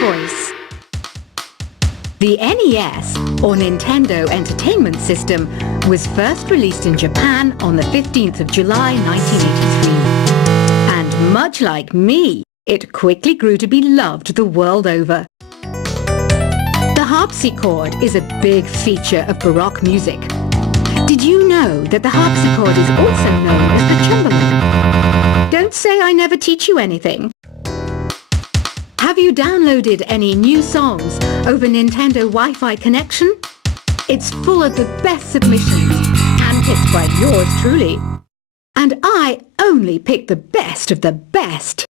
voice. The NES, or Nintendo Entertainment System, was first released in Japan on the 15th of July 1983. And much like me, it quickly grew to be loved the world over. The harpsichord is a big feature of Baroque music. Did you know that the harpsichord is also known as the cembalo? Don't say I never teach you anything. Have you downloaded any new songs over Nintendo Wi-Fi connection? It's full of the best submissions, handpicked by yours truly. And I only pick the best of the best.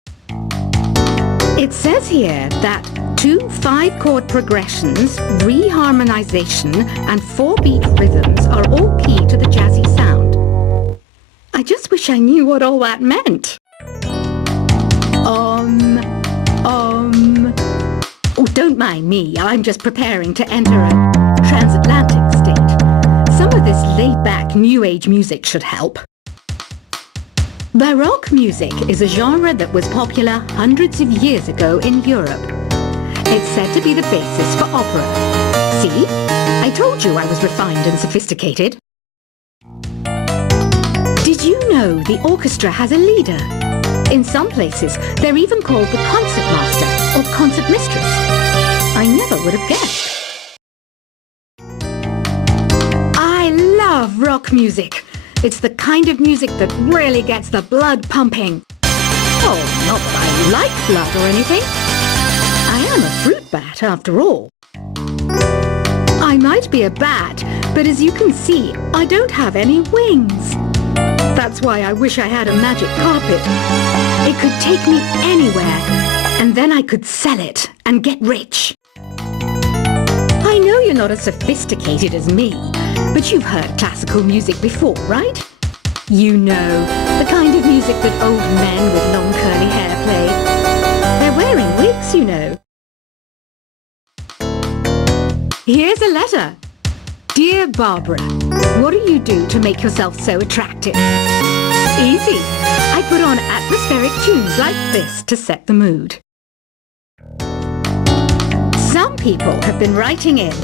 It says here that 2 5-chord progressions, reharmonization, and 4-beat rhythms are all key to the jazzy sound. I just wish I knew what all that meant. Oh, don't mind me. I'm just preparing to enter a transatlantic state. Some of this laid-back New Age music should help. Baroque music is a genre that was popular hundreds of years ago in Europe. It's said to be the basis for opera. See? I told you I was refined and sophisticated. Did you know the orchestra has a leader? In some places, they're even called the concert master or concert mistress. I never would have guessed. I love rock music. It's the kind of music that really gets the blood pumping. Oh, not that I like blood or anything. I am a fruit bat, after all. I might be a bat, but as you can see, I don't have any wings. That's why I wish I had a magic carpet. It could take me anywhere, and then I could sell it and get rich. I know you're not as sophisticated as me, but you've heard classical music before, right? You know, the kind of music that old men with long curly hair play. They're wearing wigs, you know. Here's a letter. Dear Barbara, what do you do to make yourself so attractive? Easy. I put on atmospheric tunes like this to set the mood. Some people have been writing in,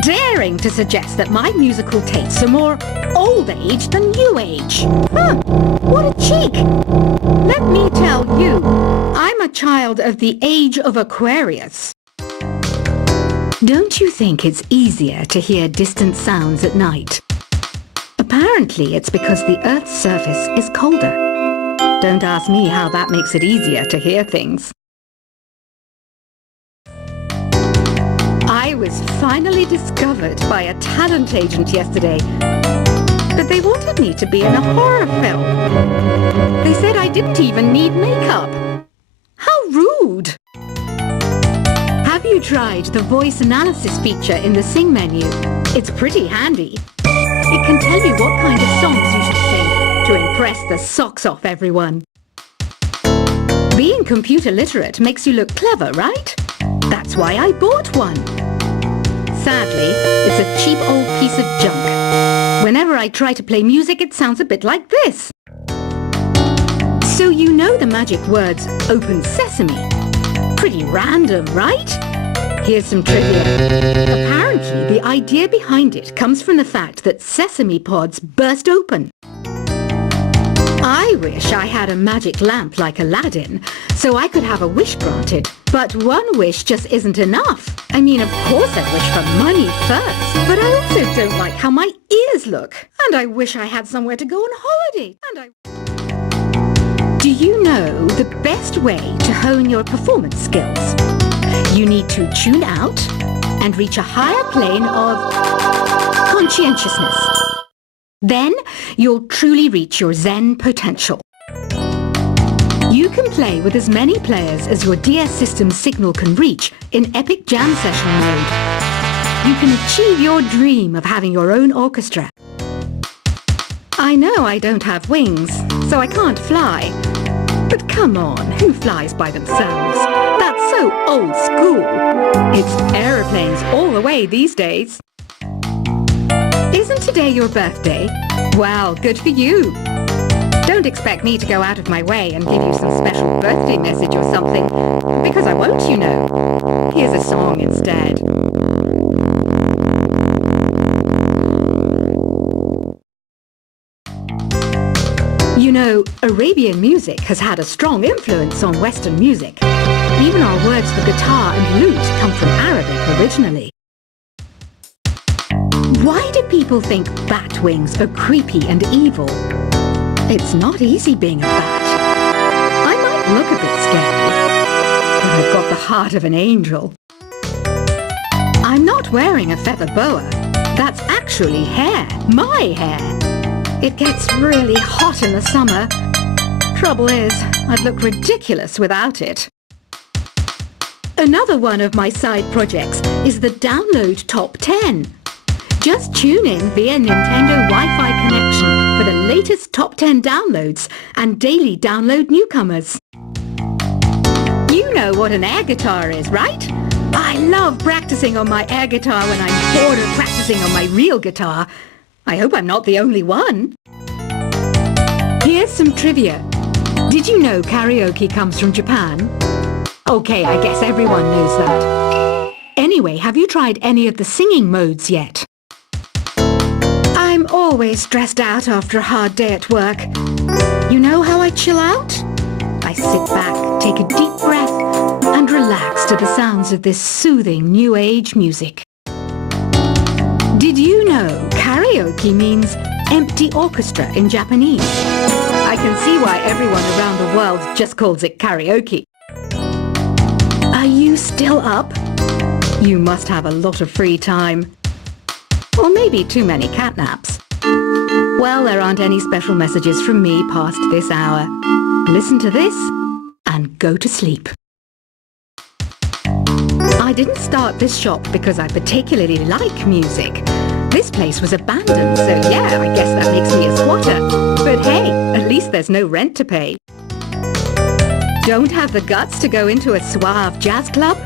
daring to suggest that my musical tastes are more old age than new age. Huh, what a cheek! Let me tell you, I'm a child of the age of Aquarius. Don't you think it's easier to hear distant sounds at night? Apparently it's because the Earth's surface is colder. Don't ask me how that makes it easier to hear things. I was finally discovered by a talent agent yesterday, but they wanted me to be in a horror film. They said I didn't even need makeup. How rude! Have you tried the voice analysis feature in the Sing menu? It's pretty handy. It can tell you what kind of songs you should sing to impress the socks off everyone. Being computer literate makes you look clever, right? That's why I bought one. Sadly, it's a cheap old piece of junk. Whenever I try to play music, it sounds a bit like this. So you know the magic words "Open Sesame." Pretty random, right? Here's some trivia. Apparently, the idea behind it comes from the fact that sesame pods burst open. I wish I had a magic lamp like Aladdin, so I could have a wish granted. But one wish just isn't enough. I mean, of course I'd wish for money first, but I also don't like how my ears look. And I wish I had somewhere to go on holiday. Do you know the best way to hone your performance skills? You need to tune out and reach a higher plane of conscientiousness. Then you'll truly reach your Zen potential. You can play with as many players as your DS system signal can reach in epic jam session mode. You can achieve your dream of having your own orchestra. I know I don't have wings, so I can't fly. But come on, who flies by themselves? That's so old school. It's aeroplanes all the way these days. Isn't today your birthday? Well, good for you. Don't expect me to go out of my way and give you some special birthday message or something, because I won't, you know. Here's a song instead. You know, Arabian music has had a strong influence on Western music. Even our words for guitar and lute come from Arabic originally. Why do people think bat wings are creepy and evil? It's not easy being a bat. I might look a bit scary, but I've got the heart of an angel. I'm not wearing a feather boa. That's actually hair, my hair. It gets really hot in the summer. Trouble is, I'd look ridiculous without it. Another one of my side projects is the Download Top 10. Just tune in via Nintendo Wi-Fi connection for the latest top 10 downloads and daily download newcomers. You know what an air guitar is, right? I love practicing on my air guitar when I'm bored of practicing on my real guitar. I hope I'm not the only one. Here's some trivia. Did you know karaoke comes from Japan? Okay, I guess everyone knows that. Anyway, have you tried any of the singing modes yet? I'm always stressed out after a hard day at work. You know how I chill out? I sit back, take a deep breath, and relax to the sounds of this soothing new age music. Did you know karaoke means empty orchestra in Japanese? I can see why everyone around the world just calls it karaoke. Are you still up? You must have a lot of free time. Or maybe too many catnaps. Well, there aren't any special messages from me past this hour. Listen to this and go to sleep. I didn't start this shop because I particularly like music. This place was abandoned, so yeah, I guess that makes me a squatter. But hey, at least there's no rent to pay. Don't have the guts to go into a suave jazz club?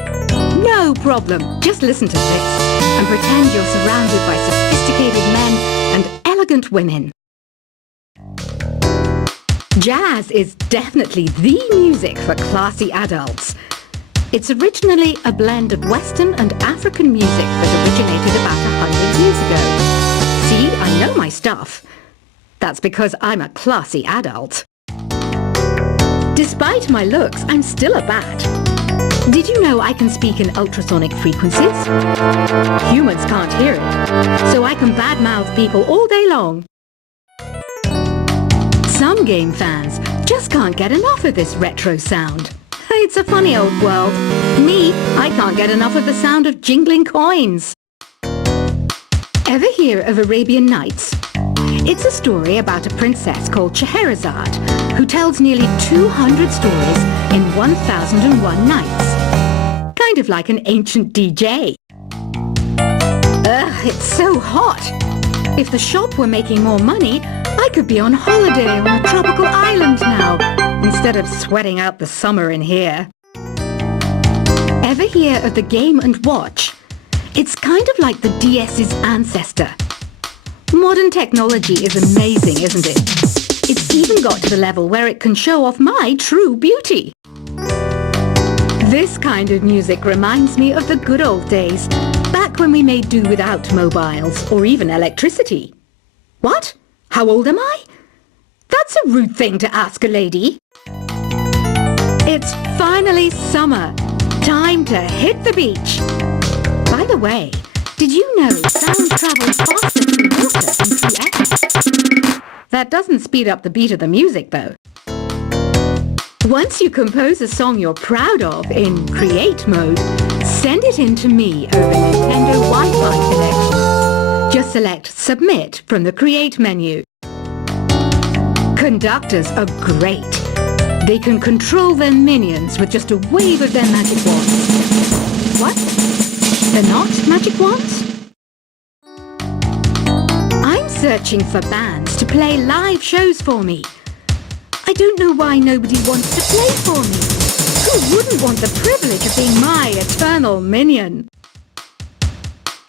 No problem. Just listen to this and pretend you're surrounded by sophisticated men and elegant women. Jazz is definitely the music for classy adults. It's originally a blend of Western and African music that originated about 100 years ago. See, I know my stuff. That's because I'm a classy adult. Despite my looks, I'm still a bat. Did you know I can speak in ultrasonic frequencies? Humans can't hear it, so I can badmouth people all day long. Some game fans just can't get enough of this retro sound. It's a funny old world. Me, I can't get enough of the sound of jingling coins. Ever hear of Arabian Nights? It's a story about a princess called Scheherazade who tells nearly 200 stories in 1001 nights. Kind of like an ancient DJ. Ugh, it's so hot. If the shop were making more money, I could be on holiday on a tropical island now, instead of sweating out the summer in here. Ever hear of the Game & Watch? It's kind of like the DS's ancestor. Modern technology is amazing, isn't it? It's even got to the level where it can show off my true beauty. This kind of music reminds me of the good old days, back when we made do without mobiles or even electricity. What? How old am I? That's a rude thing to ask a lady. It's finally summer. Time to hit the beach. By the way, did you know sound travels faster through water than through air? That doesn't speed up the beat of the music, though. Once you compose a song you're proud of in Create mode, send it in to me over Nintendo Wi-Fi connection. Just select Submit from the Create menu. Conductors are great. They can control their minions with just a wave of their magic wands. What? They're not magic wands? I'm searching for bands to play live shows for me. I don't know why nobody wants to play for me. Who wouldn't want the privilege of being my eternal minion?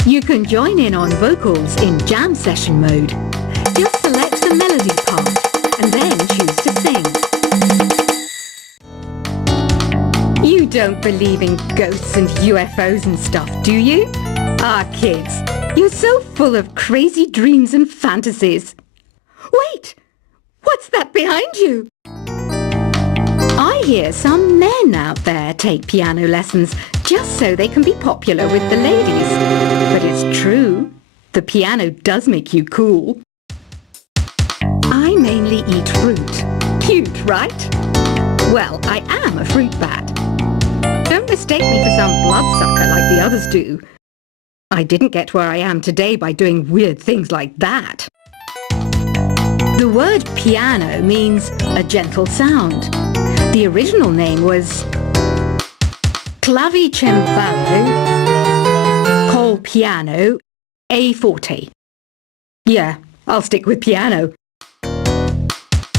You can join in on vocals in jam session mode. Just select the melody part and then choose to sing. You don't believe in ghosts and UFOs and stuff, do you? Ah, kids, you're so full of crazy dreams and fantasies. Wait! What's that behind you? I hear some men out there take piano lessons just so they can be popular with the ladies. But it's true. The piano does make you cool. I mainly eat fruit. Cute, right? Well, I am a fruit bat. Don't mistake me for some bloodsucker like the others do. I didn't get where I am today by doing weird things like that. The word piano means a gentle sound. The original name was clavicembalo col piano a forte. Yeah, I'll stick with piano.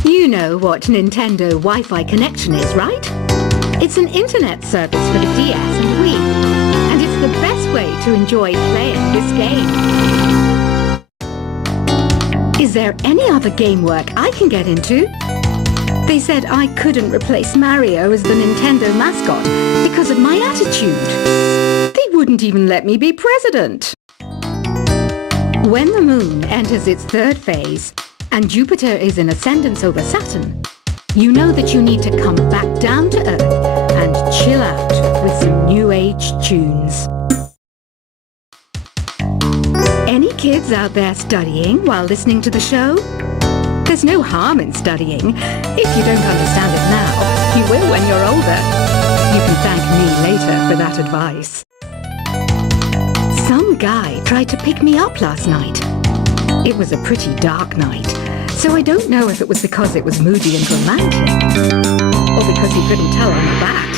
You know what Nintendo Wi-Fi connection is, right? It's an internet service for the DS and Wii, and it's the best way to enjoy playing this game. Is there any other game work I can get into? They said I couldn't replace Mario as the Nintendo mascot because of my attitude. They wouldn't even let me be president. When the moon enters its third phase and Jupiter is in ascendance over Saturn, you know that you need to come back down to Earth and chill out with some new age tunes. Any kids out there studying while listening to the show? There's no harm in studying. If you don't understand it now, you will when you're older. You can thank me later for that advice. Some guy tried to pick me up last night. It was a pretty dark night, so I don't know if it was because it was moody and romantic, or because he couldn't tell I'm a bat.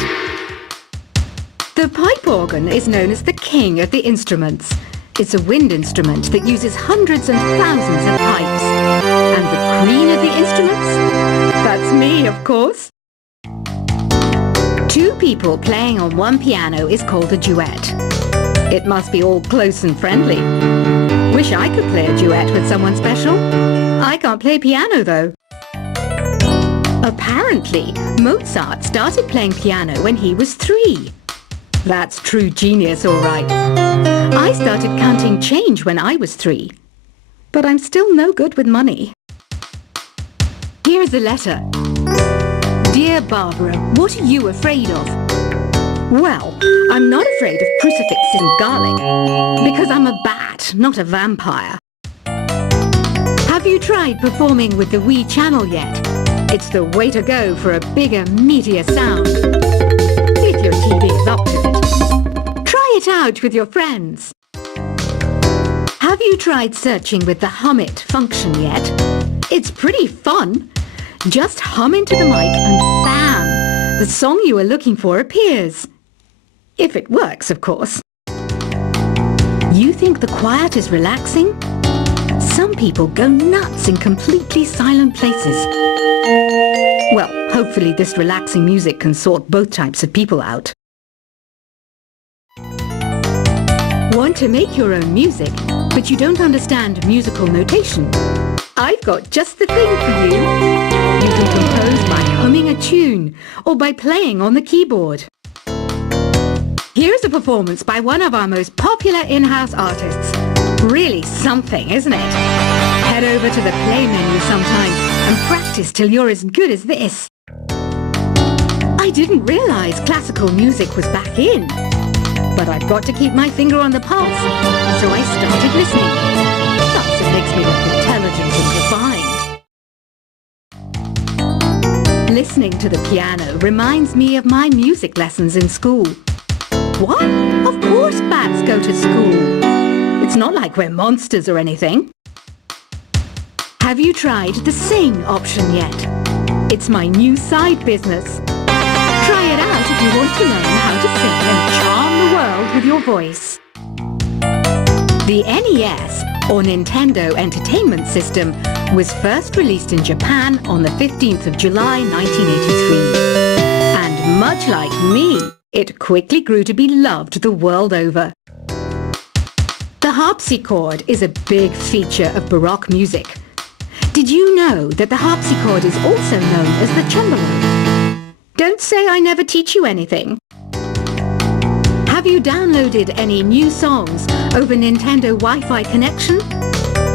The pipe organ is known as the king of the instruments. It's a wind instrument that uses hundreds and thousands of pipes. And the queen of the instruments? That's me, of course. Two people playing on one piano is called a duet. It must be all close and friendly. Wish I could play a duet with someone special. I can't play piano, though. Apparently, Mozart started playing piano when he was 3. That's true genius, all right. I started counting change when I was 3. But I'm still no good with money. Here's a letter. Dear Barbara, what are you afraid of? Well, I'm not afraid of crucifixes and garlic, because I'm a bat, not a vampire. Have you tried performing with the Wii channel yet? It's the way to go for a bigger, meatier sound. If your TV is up to it. Try it out with your friends. Have you tried searching with the Hum It function yet? It's pretty fun. Just hum into the mic and bam! The song you are looking for appears. If it works, of course. You think the quiet is relaxing? Some people go nuts in completely silent places. Well, hopefully this relaxing music can sort both types of people out. Want to make your own music, but you don't understand musical notation? I've got just the thing for you. You can compose by humming a tune or by playing on the keyboard. Here's a performance by one of our most popular in-house artists. Really something, isn't it? Head over to the play menu sometime and practice till you're as good as this. I didn't realize classical music was back in. But I've got to keep my finger on the pulse, so I started listening. Plus, it makes me look intelligent and refined. Listening to the piano reminds me of my music lessons in school. What? Of course bats go to school. It's not like we're monsters or anything. Have you tried the sing option yet? It's my new side business. Try it out if you want to learn how to sing and charm the world with your voice. The NES, or Nintendo Entertainment System, was first released in Japan on the 15th of July 1983. And much like me, it quickly grew to be loved the world over. The harpsichord is a big feature of Baroque music. Did you know that the harpsichord is also known as the cembalo? Don't say I never teach you anything. downloaded any new songs over Nintendo Wi-Fi connection?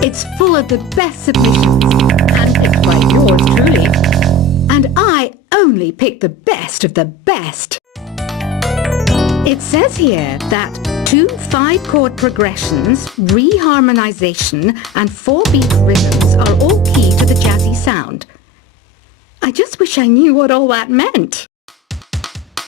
It's full of the best submissions, handpicked by yours truly. And I only pick the best of the best. It says here that 2 5-chord progressions, reharmonization, and 4-beat rhythms are all key to the jazzy sound. I just wish I knew what all that meant.